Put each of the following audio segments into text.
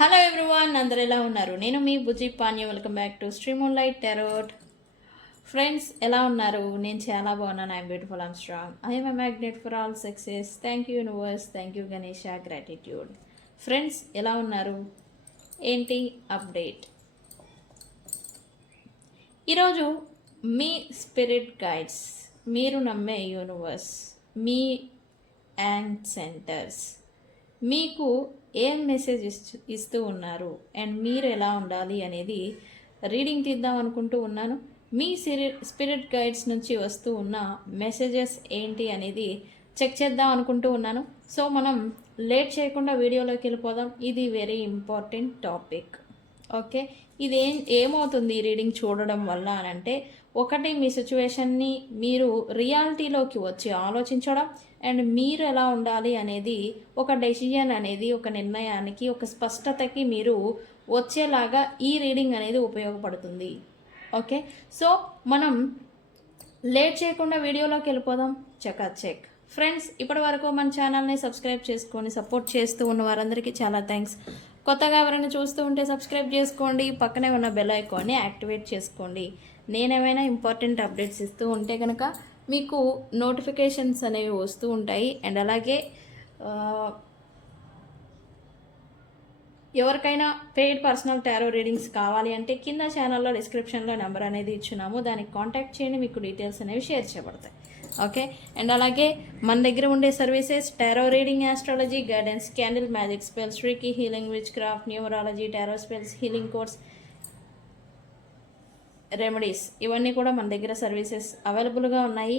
Hello everyone, అందరు ఎలా ఉన్నారు? నేను మీ Bujji Panyam. Welcome back to stream on light tarot. Friends ఎలా ఉన్నారు? నేను చాలా బాగున్నాను. I'm beautiful, I'm strong, I'm a magnet for all success. Thank you universe, thank you Ganesha, gratitude. Friends ఎలా ఉన్నారు? ఏంటి అప్డేట్? ఈరోజు మీ స్పిరిట్ గైడ్స్, మీరు నమ్మే యూనివర్స్, మీ యాంగ్ సెంటర్స్ మీకు ఏం మెసేజ్ ఇస్తూ ఉన్నారు అండ్ మీరు ఎలా ఉండాలి అనేది రీడింగ్ తీద్దాం అనుకుంటూ ఉన్నాను. మీ స్పిరిట్ గైడ్స్ నుంచి వస్తూ ఉన్న మెసేజెస్ ఏంటి అనేది చెక్ చేద్దాం అనుకుంటూ ఉన్నాను. సో మనం లేట్ చేయకుండా వీడియోలోకి వెళ్ళిపోదాం. ఇది వెరీ ఇంపార్టెంట్ టాపిక్. ఓకే, ఇది ఏమవుతుంది రీడింగ్ చూడడం వల్ల అని అంటే, ఒకటి మీ సిచ్యువేషన్ని మీరు రియాలిటీలోకి వచ్చి ఆలోచించడం అండ్ మీరు ఎలా ఉండాలి అనేది ఒక డెసిజన్ అనేది, ఒక నిర్ణయానికి, ఒక స్పష్టతకి మీరు వచ్చేలాగా ఈ రీడింగ్ అనేది ఉపయోగపడుతుంది. ఓకే, సో మనం లేట్ చేయకుండా వీడియోలోకి వెళ్ళిపోదాం. చెక్ ఫ్రెండ్స్, ఇప్పటి వరకు మన ఛానల్ని సబ్స్క్రైబ్ చేసుకొని సపోర్ట్ చేస్తూ ఉన్న వారందరికీ చాలా థ్యాంక్స్. కొత్తగా ఎవరైనా చూస్తూ ఉంటే సబ్స్క్రైబ్ చేసుకోండి, పక్కనే ఉన్న బెల్ ఐకాన్ని యాక్టివేట్ చేసుకోండి. నేనేమైనా ఇంపార్టెంట్ అప్డేట్స్ ఇస్తూ ఉంటే కనుక మీకు నోటిఫికేషన్స్ అనేవి వస్తూ ఉంటాయి. అండ్ అలాగే ఎవరికైనా పెయిడ్ పర్సనల్ టారో రీడింగ్స్ కావాలి అంటే కింద ఛానల్లో డిస్క్రిప్షన్లో నెంబర్ అనేది ఇచ్చున్నాము, దానికి కాంటాక్ట్ చేయండి, మీకు డీటెయిల్స్ అనేవి షేర్ చేయబడతాయి. ఓకే, అండ్ అలాగే మన దగ్గర ఉండే services tarot reading, astrology guidance, candle magic spells, reiki healing, which craft, numerology, tarot spells, healing course, remedies, ఇవన్నీ కూడా మన దగ్గర సర్వీసెస్ అవైలబుల్గా ఉన్నాయి.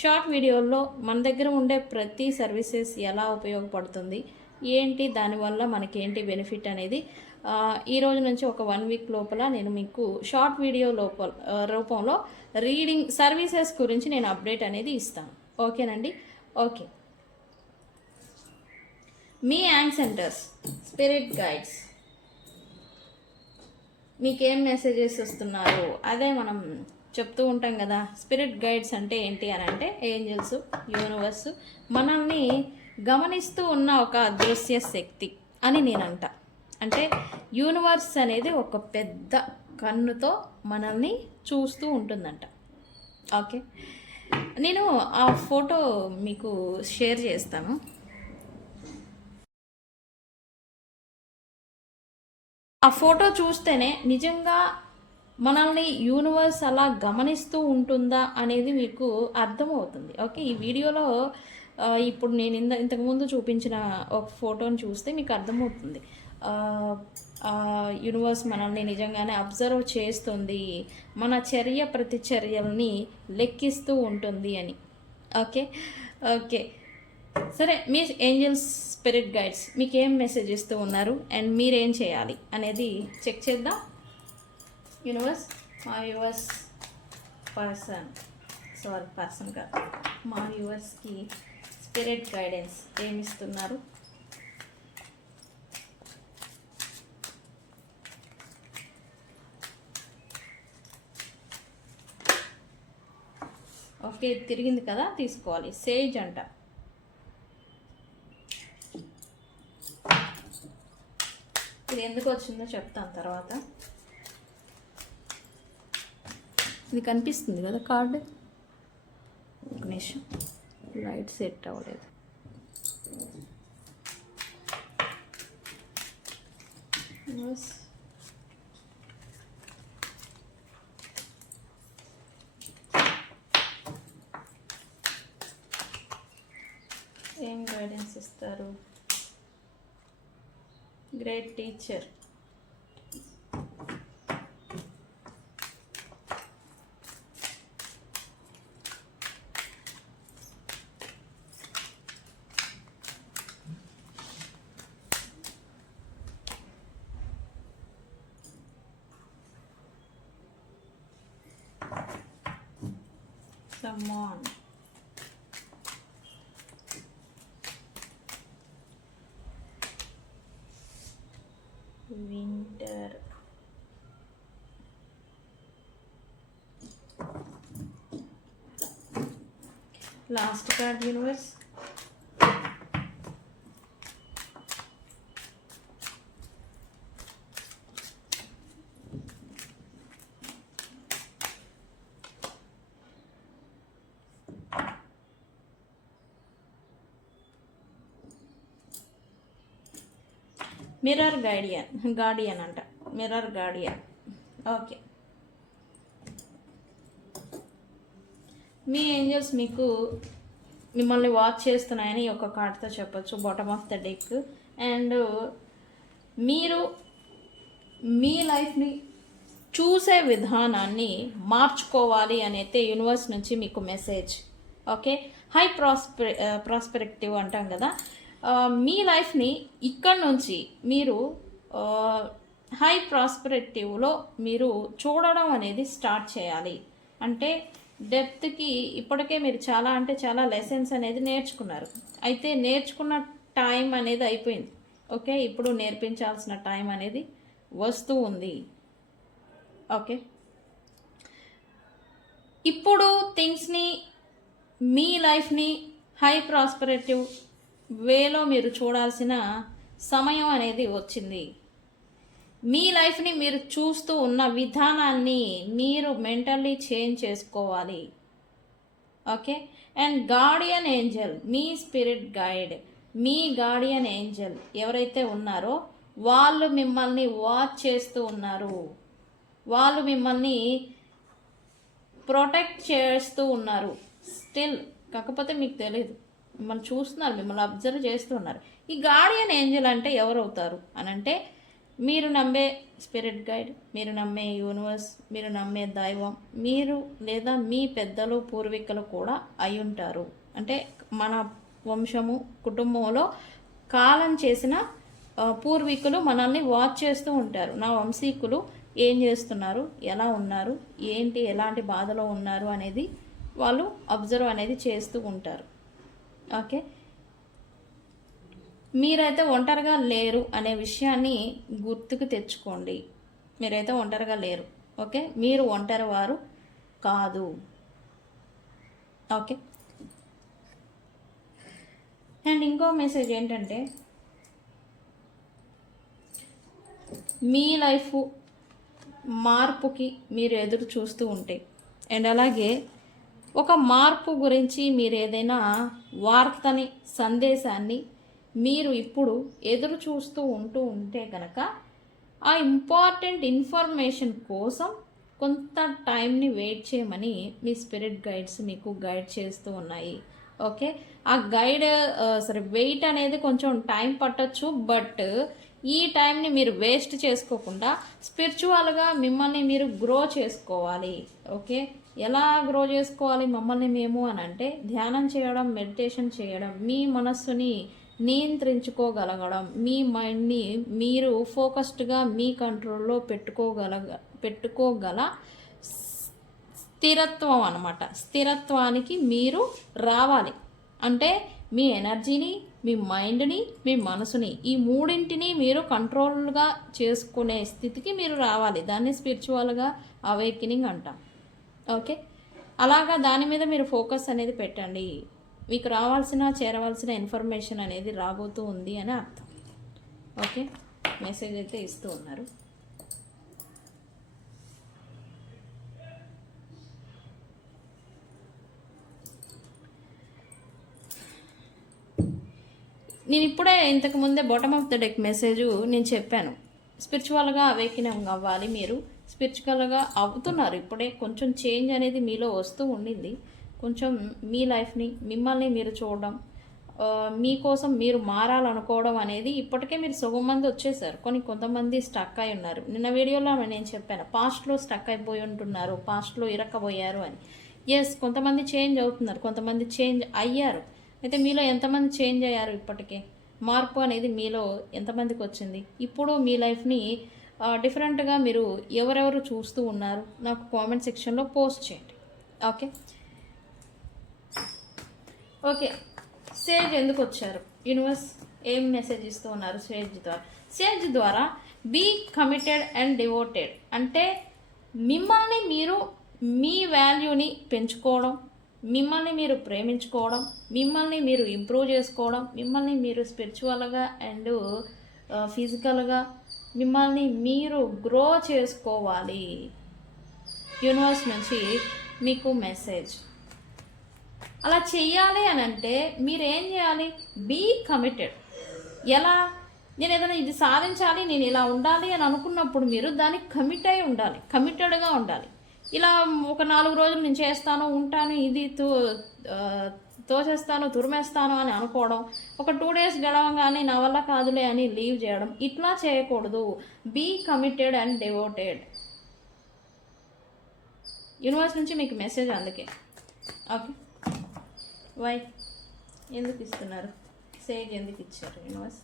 షార్ట్ వీడియోల్లో మన దగ్గర ఉండే ప్రతి సర్వీసెస్ ఎలా ఉపయోగపడుతుంది, ఏంటి దానివల్ల మనకేంటి బెనిఫిట్ అనేది ఈ రోజు నుంచి ఒక 1 వీక్ లోపల నేను మీకు షార్ట్ వీడియో రూపంలో రీడింగ్ సర్వీసెస్ గురించి నేను అప్డేట్ అనేది ఇస్తాను. ఓకేనండి? ఓకే, మీ యాంగ్ సెంటర్స్, స్పిరిట్ గైడ్స్ మీకేం మెసేజెస్ వస్తున్నారు అదే మనం చెప్తూ ఉంటాం కదా. స్పిరిట్ గైడ్స్ అంటే ఏంటి అని అంటే, ఏంజల్స్, యూనివర్స్ మనల్ని గమనిస్తూ ఉన్న ఒక అదృశ్య శక్తి అని నేనంట. అంటే యూనివర్స్ అనేది ఒక పెద్ద కన్నుతో మనల్ని చూస్తూ ఉంటుందంట. ఓకే, నేను ఆ ఫోటో మీకు షేర్ చేస్తాను. ఆ ఫోటో చూస్తేనే నిజంగా మనల్ని యూనివర్స్ అలా గమనిస్తూ ఉంటుందా అనేది మీకు అర్థమవుతుంది. ఓకే, ఈ వీడియోలో ఇప్పుడు నేను ఇంతకుముందు చూపించిన ఒక ఫోటోని చూస్తే మీకు అర్థమవుతుంది. యూనివర్స్ మనల్ని నిజంగానే అబ్జర్వ్ చేస్తుంది, మన చర్య ప్రతిచర్యల్ని లెక్కిస్తూ ఉంటుంది అని. ఓకే ఓకే సరే, మీ ఏంజల్స్, స్పిరిట్ గైడ్స్ మీకు ఏం మెసేజ్ ఇస్తూ ఉన్నారు అండ్ మీరేం చేయాలి అనేది చెక్ చేద్దాం. యూనివర్స్, మా యూవర్స్ పర్సన్ కాదు, మా యూవర్స్కి స్పిరిట్ గైడెన్స్ ఏమిస్తున్నారు? ఓకే, తిరిగింది కదా, తీసుకోవాలి. సేజ్ అంట. ఇది ఎందుకు వచ్చిందో చెప్తాను తర్వాత. ఇది కనిపిస్తుంది కదా కార్డు, ఒక నిమిషం, లైట్ సెట్ అవ్వలేదు. ఏం గైడెన్స్ ఇస్తారు? Great teacher, someone, winter, last card universe, mirror Guardian అంట, మిర్రర్ గార్డియన్. ఓకే, మీ ఏంజల్స్ మీకు మిమ్మల్ని వాచ్ చేస్తున్నాయని ఒక కార్డ్తో చెప్పొచ్చు, bottom of the deck. And మీరు మీ లైఫ్ని చూసే విధానాన్ని మార్చుకోవాలి అనైతే యూనివర్స్ నుంచి మీకు మెసేజ్. ఓకే, హై ప్రాస్పెక్టివ్ అంటాం కదా, మీ లైఫ్ని ఇక్కడ నుంచి మీరు హై ప్రాస్పెక్టివ్లో మీరు చూడడం అనేది స్టార్ట్ చేయాలి. అంటే డెప్త్కి ఇప్పటికే మీరు చాలా అంటే చాలా లెసన్స్ అనేది నేర్చుకున్నారు. అయితే నేర్చుకున్న టైం అనేది అయిపోయింది. ఓకే, ఇప్పుడు నేర్పించాల్సిన టైం అనేది వస్తూ ఉంది. ఓకే, ఇప్పుడు థింగ్స్ని మీ లైఫ్ని హై ప్రాస్పెరిటివ్ వేలో మీరు చూడాల్సిన సమయం అనేది వచ్చింది. మీ లైఫ్ని మీరు చూస్తూ ఉన్న విధానాన్ని మీరు మెంటల్లీ చేంజ్ చేసుకోవాలి. Okay, and Guardian Angel, me spirit guide, me Guardian Angel ఎవరైతే ఉన్నారో వాళ్ళు మిమ్మల్ని వాచ్ చేస్తూ ఉన్నారు. వాళ్ళు మిమ్మల్ని ప్రొటెక్ట్ చేస్తూ ఉన్నారు స్టిల్. కాకపోతే మీకు తెలియదు, మిమ్మల్ని చూస్తున్నారు, మిమ్మల్ని అబ్జర్వ్ చేస్తున్నారు. ఈ గార్డియన్ ఏంజల్ అంటే ఎవరవుతారు అని అంటే, మీరు నమ్మే స్పిరిట్ గైడ్, మీరు నమ్మే యూనివర్స్, మీరు నమ్మే దైవం, మీరు లేదా మీ పెద్దలు పూర్వీకులు కూడా అయి ఉంటారు. అంటే మన వంశము కుటుంబంలో కాలం చేసిన పూర్వీకులు మనల్ని వాచ్ చేస్తూ ఉంటారు. నా వంశీకులు ఏం చేస్తున్నారు, ఎలా ఉన్నారు, ఏంటి, ఎలాంటి బాధలో ఉన్నారు అనేది వాళ్ళు అబ్జర్వ్ అనేది చేస్తూ ఉంటారు. ఓకే, మీరైతే ఒంటరిగా లేరు అనే విషయాన్ని గుర్తుకు తెచ్చుకోండి. మీరైతే ఒంటరిగా లేరు. ఓకే, మీరు ఒంటరి వారు కాదు. ఓకే, అండ్ ఇంకో మెసేజ్ ఏంటంటే, మీ లైఫ్ మార్పుకి మీరు ఎదురు చూస్తూ ఉంటే, అండ్ అలాగే ఒక మార్పు గురించి మీరు ఏదైనా వార్తని, సందేశాన్ని మీరు ఇప్పుడు ఎదురు చూస్తూ ఉంటే కనుక ఆ ఇంపార్టెంట్ ఇన్ఫర్మేషన్ కోసం కొంత టైంని వెయిట్ చేయమని మీ స్పిరిట్ గైడ్స్ మీకు గైడ్ చేస్తూ ఉన్నాయి. ఓకే, ఆ వెయిట్ అనేది కొంచెం టైం పట్టొచ్చు, బట్ ఈ టైంని మీరు వేస్ట్ చేసుకోకుండా స్పిరిచువల్గా మిమ్మల్ని మీరు గ్రో చేసుకోవాలి. ఓకే, ఎలా గ్రో చేసుకోవాలి మమ్మల్ని మేము అని అంటే, ధ్యానం చేయడం, మెడిటేషన్ చేయడం, మీ మనస్సుని నియంత్రించుకోగలగడం, మీ మైండ్ని మీరు ఫోకస్డ్గా మీ కంట్రోల్లో పెట్టుకోగల స్థిరత్వం అన్నమాట. స్థిరత్వానికి మీరు రావాలి. అంటే మీ ఎనర్జీని, మీ మైండ్ని, మీ మనసుని, ఈ మూడింటిని మీరు కంట్రోల్గా చేసుకునే స్థితికి మీరు రావాలి. దాన్ని స్పిరిచువల్గా అవేకనింగ్ అంటాం. ఓకే, అలాగా దాని మీద మీరు ఫోకస్ అనేది పెట్టండి. మీకు చేరవలసిన ఇన్ఫర్మేషన్ అనేది రాబోతూ ఉంది అని అర్థం. ఓకే, మెసేజ్ అయితే ఇస్తూ ఉన్నారు. నేను ఇప్పుడే ఇంతకుముందే bottom of the deck message నేను చెప్పాను. స్పిరిచువల్గా అవేకనింగ్ అవ్వాలి. మీరు స్పిరిచువల్గా అవుతున్నారు. ఇప్పుడే కొంచెం చేంజ్ అనేది మీలో వస్తూ ఉండింది. కొంచెం మీ లైఫ్ని, మిమ్మల్ని మీరు చూడడం, మీకోసం మీరు మారాలనుకోవడం అనేది ఇప్పటికే మీరు సగం మంది వచ్చేసారు. కొంతమంది స్టక్ అయి ఉన్నారు. నిన్న వీడియోలో నేను చెప్పాను, పాస్ట్లో స్టక్ అయిపోయి ఉంటున్నారు, పాస్ట్లో ఇరక్కబోయారు అని. ఎస్, కొంతమంది చేంజ్ అవుతున్నారు, కొంతమంది చేంజ్ అయ్యారు. అయితే మీలో ఎంతమంది చేంజ్ అయ్యారు? ఇప్పటికే మార్పు అనేది మీలో ఎంతమందికి వచ్చింది? ఇప్పుడు మీ లైఫ్ని డిఫరెంట్గా మీరు ఎవరెవరు చూస్తూ ఉన్నారు నాకు కామెంట్ సెక్షన్లో పోస్ట్ చేయండి. ఓకే ఓకే, సేజ్ ఎందుకు వచ్చారు? యూనివర్స్ ఏం మెసేజ్ ఇస్తూ ఉన్నారు సేజ్ ద్వారా బీ కమిటెడ్ అండ్ డివోటెడ్ అంటే మిమ్మల్ని మీరు, మీ వాల్యూని పెంచుకోవడం, మిమ్మల్ని మీరు ప్రేమించుకోవడం, మిమ్మల్ని మీరు ఇంప్రూవ్ చేసుకోవడం, మిమ్మల్ని మీరు స్పిరిచువల్గా అండ్ ఫిజికల్గా మిమ్మల్ని మీరు గ్రో చేసుకోవాలి. యూనివర్స్ నుంచి మీకు మెసేజ్. అలా చెయ్యాలి అని అంటే మీరు ఏం చేయాలి? Be committed. ఎలా? నేను ఏదైనా ఇది సాధించాలి, నేను ఇలా ఉండాలి అని అనుకున్నప్పుడు మీరు దానికి కమిట్ అయి ఉండాలి, కమిటెడ్గా ఉండాలి. ఇలా ఒక 4 రోజులు నేను చేస్తాను, ఉంటాను, ఇది తోచేస్తాను, తురిమేస్తాను అని అనుకోవడం, ఒక 2 డేస్ గడవగానే నా వల్ల కాదులే అని లీవ్ చేయడం, ఇట్లా చేయకూడదు. Be committed and devoted. Universe నుంచి మీకు మెసేజ్ అందుకే. ఓకే, వై ఎందుకు ఇస్తున్నారు, సేజ్ ఎందుకు ఇచ్చారు యూనివర్స్?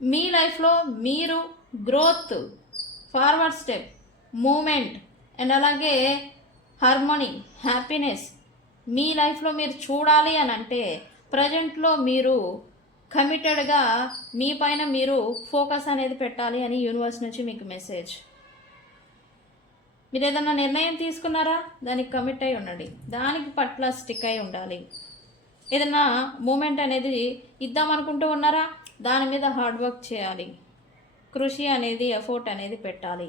మీ లైఫ్లో మీరు growth, forward step, moment and అలాగే హార్మోనీ, హ్యాపీనెస్ మీ లైఫ్లో మీరు చూడాలి అని అంటే ప్రజెంట్లో మీరు కమిటెడ్గా మీ పైన మీరు ఫోకస్ అనేది పెట్టాలి అని యూనివర్స్ నుంచి మీకు మెసేజ్. మీరు ఏదైనా నిర్ణయం తీసుకున్నారా, దానికి కమిట్ అయి ఉండండి, దానికి పట్ల స్టిక్ అయి ఉండాలి. ఏదైనా మూమెంట్ అనేది ఇద్దామనుకుంటూ ఉన్నారా, దాని మీద హార్డ్ వర్క్ చేయాలి, కృషి అనేది, ఎఫర్ట్ అనేది పెట్టాలి.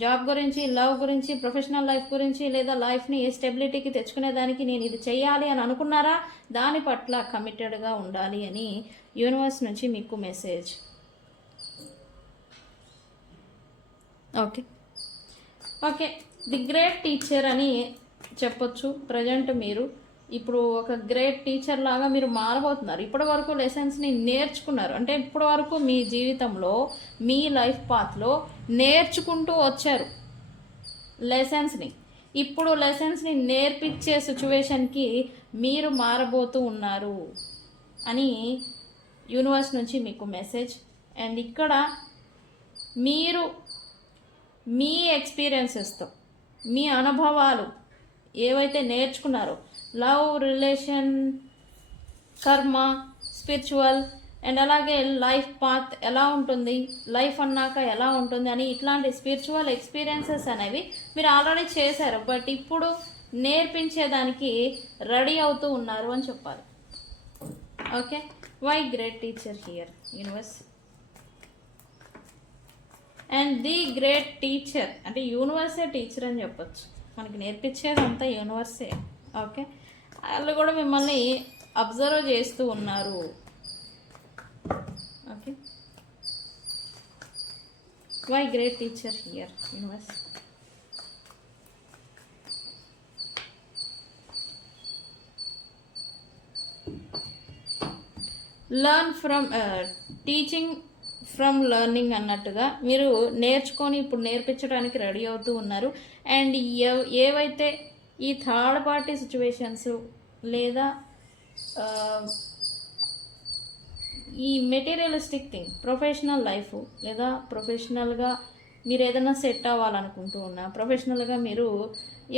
జాబ్ గురించి, లవ్ గురించి, ప్రొఫెషనల్ లైఫ్ గురించి, లేదా లైఫ్ని స్టెబిలిటీకి తెచ్చుకునేదానికి నేను ఇది చేయాలి అని అనుకున్నారా, దాని పట్ల కమిటెడ్గా ఉండాలి అని యూనివర్స్ నుంచి మీకు message. Okay okay the great teacher అని చెప్పొచ్చు. ప్రజెంట్ మీరు ఇప్పుడు ఒక గ్రేట్ టీచర్ లాగా మీరు మారబోతున్నారు. ఇప్పటి వరకు లెసన్స్ని నేర్చుకున్నారు, అంటే ఇప్పటి వరకు మీ జీవితంలో, మీ లైఫ్ పాత్లో నేర్చుకుంటూ వచ్చారు లెసన్స్ని. ఇప్పుడు లెసన్స్ని నేర్పించే సిచ్యువేషన్కి మీరు మారబోతూ ఉన్నారు అని యూనివర్స్ నుంచి మీకు మెసేజ్. అండ్ ఇక్కడ మీరు మీ ఎక్స్పీరియన్సెస్తో, మీ అనుభవాలు ఏవైతే నేర్చుకున్నారో, లవ్, రిలేషన్, కర్మ, స్పిరిచువల్ అండ్ అలాగే లైఫ్ పాత్ ఎలా ఉంటుంది, లైఫ్ అన్నాక ఎలా ఉంటుంది అని ఇట్లాంటి స్పిరిచువల్ ఎక్స్పీరియన్సెస్ అనేవి మీరు ఆల్రెడీ చేశారు. బట్ ఇప్పుడు నేర్పించేదానికి రెడీ అవుతూ ఉన్నారు అని చెప్పాలి. Okay, why great teacher here universe? And the great teacher అంటే యూనివర్సే టీచర్ అని చెప్పొచ్చు. మనకి నేర్పించేది అంతా యూనివర్సే. ఓకే, వాళ్ళు కూడా మిమ్మల్ని అబ్జర్వ్ చేస్తూ ఉన్నారు. Okay, why great teacher here universe? Learn from teaching from learning అన్నట్టుగా మీరు నేర్చుకొని ఇప్పుడు నేర్పించడానికి రెడీ అవుతూ ఉన్నారు. అండ్ ఏవైతే ఈ థర్డ్ పార్టీ సిచ్యువేషన్స్ లేదా ఈ మెటీరియలిస్టిక్ థింగ్, ప్రొఫెషనల్ లైఫ్ లేదా ప్రొఫెషనల్గా మీరు ఏదైనా సెట్ అవ్వాలనుకుంటూ ఉన్నా, ప్రొఫెషనల్గా మీరు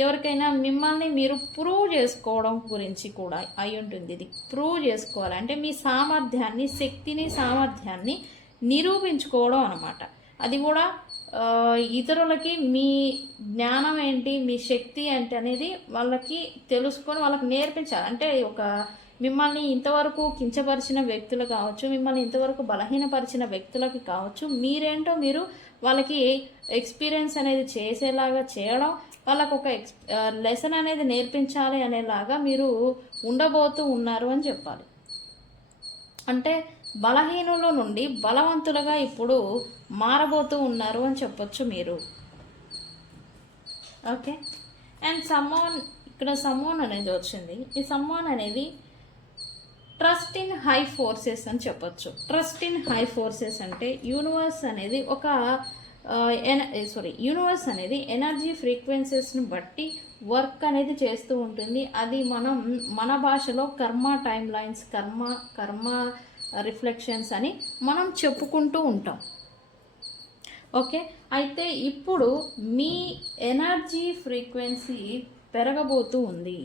ఎవరికైనా మిమ్మల్ని మీరు ప్రూవ్ చేసుకోవడం గురించి కూడా అయి ఉంటుంది. ఇది ప్రూవ్ చేసుకోవాలంటే మీ సామర్థ్యాన్ని, శక్తిని, సామర్థ్యాన్ని నిరూపించుకోవడం అన్నమాట. అది కూడా ఇతరులకి మీ జ్ఞానం ఏంటి, మీ శక్తి ఏంటి అనేది వాళ్ళకి తెలుసుకొని వాళ్ళకి నేర్పించాలి. అంటే ఒక మిమ్మల్ని ఇంతవరకు కించపరిచిన వ్యక్తులు కావచ్చు, మిమ్మల్ని ఇంతవరకు బలహీనపరిచిన వ్యక్తులకి కావచ్చు, మీరేంటో మీరు వాళ్ళకి ఎక్స్పీరియన్స్ అనేది చేసేలాగా చేయడం, వాళ్ళకు ఒక లెసన్ అనేది నేర్పించాలి అనేలాగా మీరు ఉండబోతూ ఉన్నారు అని చెప్పాలి. అంటే బలహీనుల నుండి బలవంతులుగా ఇప్పుడు మారబోతూ ఉన్నారు అని చెప్పొచ్చు మీరు. ఓకే, అండ్ సమ్మోన్, ఇక్కడ సమ్మోన్ అనేది వచ్చింది. ఈ సమ్మోన్ అనేది ట్రస్ట్ ఇన్ హై ఫోర్సెస్ అని చెప్పొచ్చు. ట్రస్ట్ ఇన్ హై ఫోర్సెస్ అంటే యూనివర్స్ అనేది ఒక యూనివర్స్ అనేది ఎనర్జీ ఫ్రీక్వెన్సీస్ని బట్టి వర్క్ అనేది చేస్తూ ఉంటుంది. అది మన భాషలో కర్మ టైమ్ లైన్స్, కర్మ రిఫ్లెక్షన్స్ అని మనం చెప్పుకుంటూ ఉంటాం. ఓకే, అయితే ఇప్పుడు మీ ఎనర్జీ ఫ్రీక్వెన్సీ పెరగబోతూ ఉంది.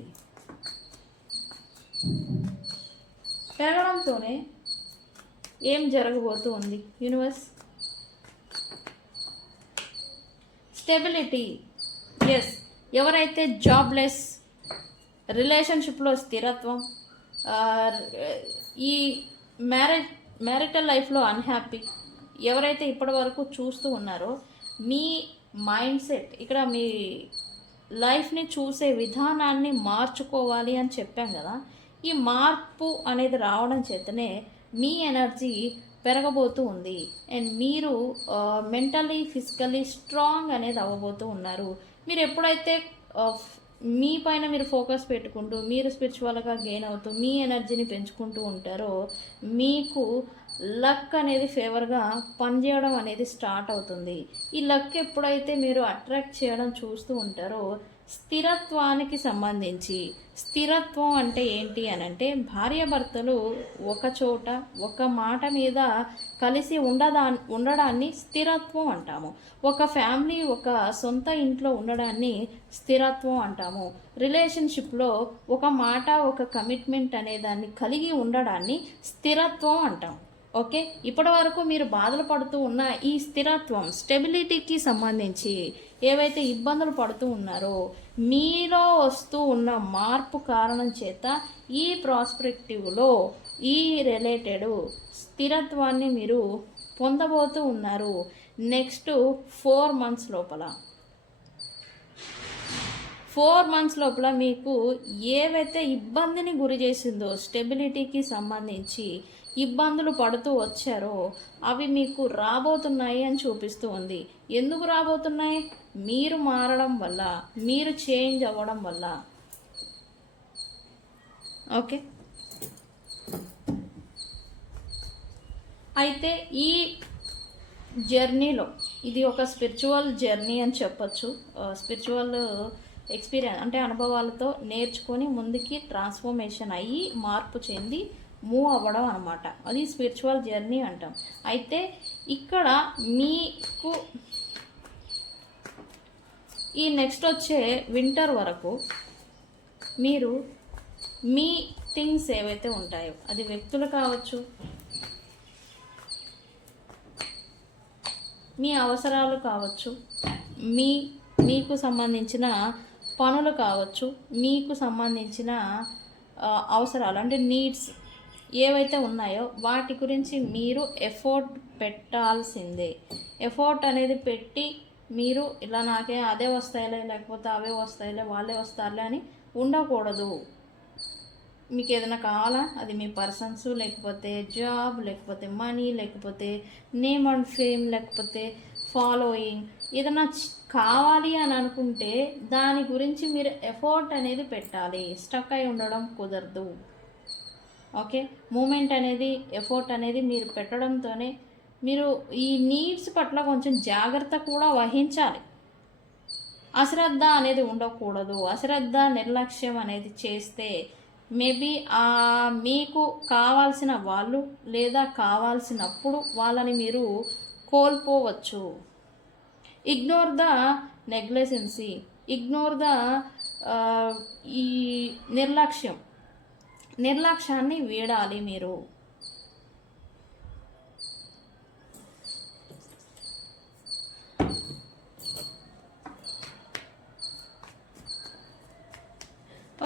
పెరగడంతోనే ఏం జరగబోతూ ఉంది యూనివర్స్? స్టెబిలిటీ. ఎస్, ఎవరైతే జాబ్లెస్, రిలేషన్షిప్లో స్థిరత్వం, ఈ మ్యారిటల్ లైఫ్లో అన్హ్యాపీ ఎవరైతే ఇప్పటి వరకు చూస్తూ ఉన్నారో, మీ మైండ్ సెట్, ఇక్కడ మీ లైఫ్ని చూసే విధానాన్ని మార్చుకోవాలి అని చెప్పాం కదా. ఈ మార్పు అనేది రావడం చేతనే మీ ఎనర్జీ పెరగబోతూ ఉంది అండ్ మీరు మెంటలీ ఫిజికల్లీ స్ట్రాంగ్ అనేది అవ్వబోతూ ఉన్నారు. మీరు ఎప్పుడైతే మీ పైన మీరు ఫోకస్ పెట్టుకుంటూ మీరు స్పిరిచువల్గా గెయిన్ అవుతూ మీ ఎనర్జీని పెంచుకుంటూ ఉంటారో మీకు లక్ అనేది ఫేవర్గా పనిచేయడం అనేది స్టార్ట్ అవుతుంది. ఈ లక్ ఎప్పుడైతే మీరు అట్రాక్ట్ చేయడం చూస్తూ ఉంటారో స్థిరత్వానికి సంబంధించి, స్థిరత్వం అంటే ఏంటి అని అంటే భార్యాభర్తలు ఒక చోట ఒక మాట మీద కలిసి ఉండడాన్ని స్థిరత్వం అంటాము. ఒక ఫ్యామిలీ ఒక సొంత ఇంట్లో ఉండడాన్ని స్థిరత్వం అంటాము. రిలేషన్షిప్లో ఒక మాట ఒక కమిట్మెంట్ అనే దాన్ని కలిగి ఉండడాన్ని స్థిరత్వం అంటాం. ఓకే, ఇప్పటి వరకు మీరు బాధలు పడుతూ ఉన్న ఈ స్థిరత్వం స్టెబిలిటీకి సంబంధించి ఏవైతే ఇబ్బందులు పడుతూ ఉన్నారో మీలో వస్తూ ఉన్న మార్పు కారణం చేత ఈ ప్రాస్పెక్టివ్లో ఈ రిలేటెడ్ స్థిరత్వాన్ని మీరు పొందబోతూ ఉన్నారు. నెక్స్ట్ 4 months లోపల 4 months లోపల మీకు ఏవైతే ఇబ్బందిని గురి చేసిందో స్టెబిలిటీకి సంబంధించి ఇబ్బందులు పడుతూ వచ్చారో అవి మీకు రాబోతున్నాయి అని చూపిస్తూ ఉంది. ఎందుకు రాబోతున్నాయి? మీరు మారడం వల్ల, మీరు చేంజ్ అవ్వడం వల్ల. ఓకే, అయితే ఈ జర్నీలో ఇది ఒక స్పిరిచువల్ జర్నీ అని చెప్పచ్చు. స్పిరిచువల్ ఎక్స్పీరియన్స్ అంటే అనుభవాలతో నేర్చుకొని ముందుకి ట్రాన్స్ఫర్మేషన్ అయ్యి మార్పు చెంది మూవ్ అవ్వడం అనమాట. అది స్పిరిచువల్ జర్నీ అంటాం. అయితే ఇక్కడ మీకు ఈ నెక్స్ట్ వచ్చే వింటర్ వరకు మీరు మీ థింగ్స్ ఏవైతే ఉంటాయో అది వ్యక్తులు కావచ్చు, మీ అవసరాలు కావచ్చు, మీకు సంబంధించిన పనులు కావచ్చు, మీకు సంబంధించిన అవసరాలు అంటే నీడ్స్ ఏవైతే ఉన్నాయో వాటి గురించి మీరు ఎఫర్ట్ పెట్టాల్సిందే. ఎఫర్ట్ అనేది పెట్టి మీరు ఇలా నాకే అదే వస్తాయిలే లేకపోతే అవే వస్తాయిలే వాళ్ళే వస్తారులే అని ఉండకూడదు. మీకు ఏదైనా కావాలా, అది మీ పర్సన్స్ లేకపోతే జాబ్ లేకపోతే మనీ లేకపోతే నేమ్ అండ్ ఫేమ్ లేకపోతే ఫాలోయింగ్ ఏదైనా కావాలి అని అనుకుంటే దాని గురించి మీరు ఎఫర్ట్ అనేది పెట్టాలి. స్టక్ అయి ఉండడం కుదరదు. ఓకే, మూమెంట్ అనేది ఎఫర్ట్ అనేది మీరు పెట్టడంతోనే మీరు ఈ నీడ్స్ పట్ల కొంచెం జాగ్రత్త కూడా వహించాలి. అశ్రద్ధ అనేది ఉండకూడదు. అశ్రద్ధ నిర్లక్ష్యం అనేది చేస్తే మేబీ మీకు కావాల్సిన వాళ్ళు లేదా కావాల్సినప్పుడు వాళ్ళని మీరు కోల్పోవచ్చు. ఇగ్నోర్ ద నెగ్లెజెన్సీ, ఇగ్నోర్ ద ఈ నిర్లక్ష్యాన్ని వీడాలి మీరు.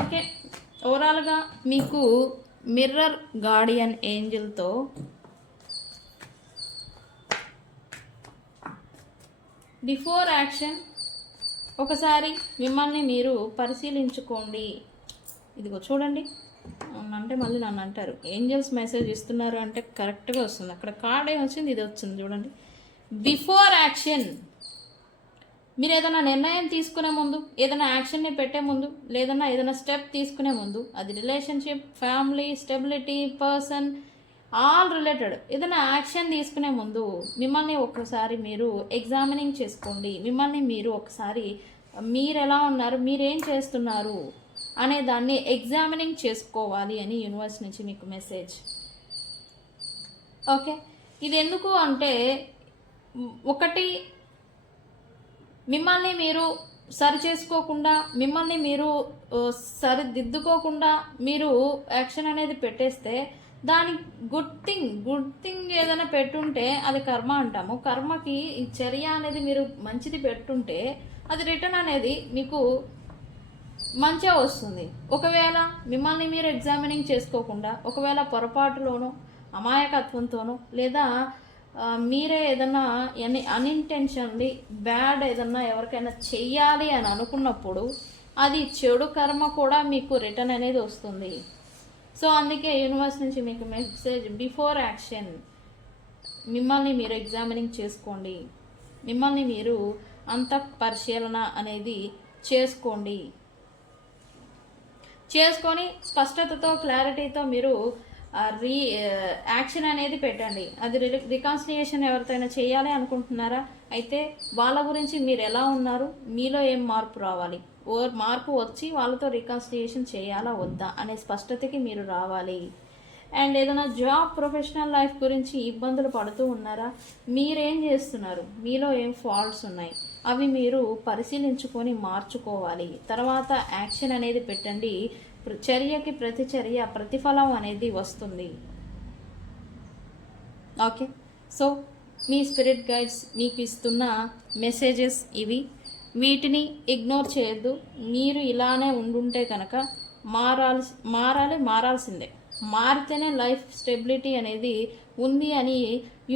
ఓకే, ఓవరాల్గా మీకు మిర్రర్ గార్డియన్ ఏంజల్తో బిఫోర్ యాక్షన్ ఒకసారి మిమ్మల్ని మీరు పరిశీలించుకోండి. ఇదిగో చూడండి, అంటే మళ్ళీ నన్ను అంటారు ఏంజల్స్ మెసేజ్ ఇస్తున్నారు అంటే కరెక్ట్గా వస్తుంది. అక్కడ కార్డ్ ఏం వచ్చింది, ఇది వచ్చింది చూడండి. బిఫోర్ యాక్షన్ మీరు ఏదైనా నిర్ణయం తీసుకునే ముందు, ఏదైనా యాక్షన్ని పెట్టే ముందు, లేదన్నా ఏదైనా స్టెప్ తీసుకునే ముందు, అది relationship, family, stability, person, all related ఏదైనా యాక్షన్ తీసుకునే ముందు మిమ్మల్ని ఒక్కసారి మీరు ఎగ్జామినింగ్ చేసుకోండి. మిమ్మల్ని మీరు ఒకసారి మీరు ఎలా ఉన్నారు, మీరేం చేస్తున్నారు అనే దాన్ని ఎగ్జామినింగ్ చేసుకోవాలి అని యూనివర్స్ నుంచి మీకు మెసేజ్. ఓకే, ఇది ఎందుకు అంటే ఒకటి మిమ్మల్ని మీరు సరి చేసుకోకుండా, మిమ్మల్ని మీరు సరిదిద్దుకోకుండా మీరు యాక్షన్ అనేది పెట్టేస్తే దాని గుడ్ థింగ్ ఏదైనా పెట్టుంటే అది కర్మ అంటాము. కర్మకి ఈ చర్య అనేది మీరు మంచిది పెట్టుంటే అది రిటర్న్ అనేది మీకు మంచిగా వస్తుంది. ఒకవేళ మిమ్మల్ని మీరు ఎగ్జామినింగ్ చేసుకోకుండా, ఒకవేళ పొరపాటులోనో అమాయకత్వంతోనో లేదా మీరే ఏదన్నా అన్ఇంటెన్షన్లీ బ్యాడ్ ఏదన్నా ఎవరికైనా చెయ్యాలి అని అనుకున్నప్పుడు అది చెడు కర్మ కూడా మీకు రిటర్న్ అనేది వస్తుంది. సో అందుకే యూనివర్స్ నుంచి మీకు మెసేజ్, బిఫోర్ యాక్షన్ మిమ్మల్ని మీరు ఎగ్జామినింగ్ చేసుకోండి, మిమ్మల్ని మీరు అంత పరిశీలన అనేది చేసుకొని స్పష్టతతో క్లారిటీతో మీరు యాక్షన్ అనేది పెట్టండి. అది రికాన్సిలియేషన్ ఎవరితోనైనా చేయాలి అనుకుంటున్నారా, అయితే వాళ్ళ గురించి మీరు ఎలా ఉన్నారు, మీలో ఏం మార్పు రావాలి, మార్పు వచ్చి వాళ్ళతో రికాన్సిలియేషన్ చేయాలా వద్దా అనే స్పష్టతకి మీరు రావాలి. అండ్ ఏదైనా జాబ్, ప్రొఫెషనల్ లైఫ్ గురించి ఇబ్బందులు పడుతూ ఉన్నారా, మీరేం చేస్తున్నారు, మీలో ఏం ఫాల్ట్స్ ఉన్నాయి, అవి మీరు పరిశీలించుకొని మార్చుకోవాలి. తర్వాత యాక్షన్ అనేది పెట్టండి. చర్యకి ప్రతిచర్య, ప్రతిఫలం అనేది వస్తుంది. ఓకే, సో మీ స్పిరిట్ గైడ్స్ మీకు ఇస్తున్న మెసేజెస్ ఇవి. వీటిని ఇగ్నోర్ చేయొద్దు. మీరు ఇలానే ఉండుంటే కనుక మారాల్సిందే. మారితేనే లైఫ్ స్టెబిలిటీ అనేది ఉంది అని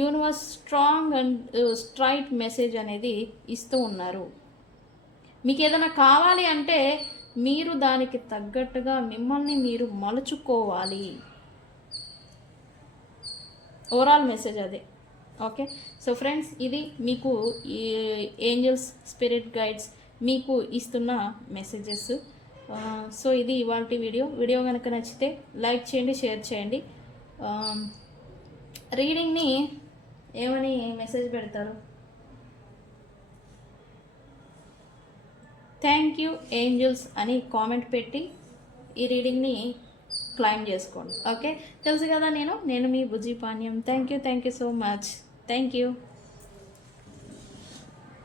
universe strong and straight message అనేది ఇస్తూ ఉన్నారు. మీకు ఏదైనా కావాలి అంటే మీరు దానికి తగ్గట్టుగా మిమ్మల్ని మీరు మలుచుకోవాలి. ఓవరాల్ మెసేజ్ అదే. ఓకే, సో ఫ్రెండ్స్, ఇది మీకు ఈ ఏంజల్స్, స్పిరిట్ గైడ్స్ మీకు ఇస్తున్న మెసేజెస్. సో ఇది ఇవాళ వీడియో కనుక నచ్చితే లైక్ చేయండి, షేర్ చేయండి. రీడింగ్ని ఏమని మెసేజ్ పెడతారు? థ్యాంక్ యూ ఏంజల్స్ అని కామెంట్ పెట్టి ఈ రీడింగ్ని క్లైమ్ చేసుకోండి. ఓకే, తెలుసు కదా, నేను మీ Bujji Panyam. Thank you so much. Thank you.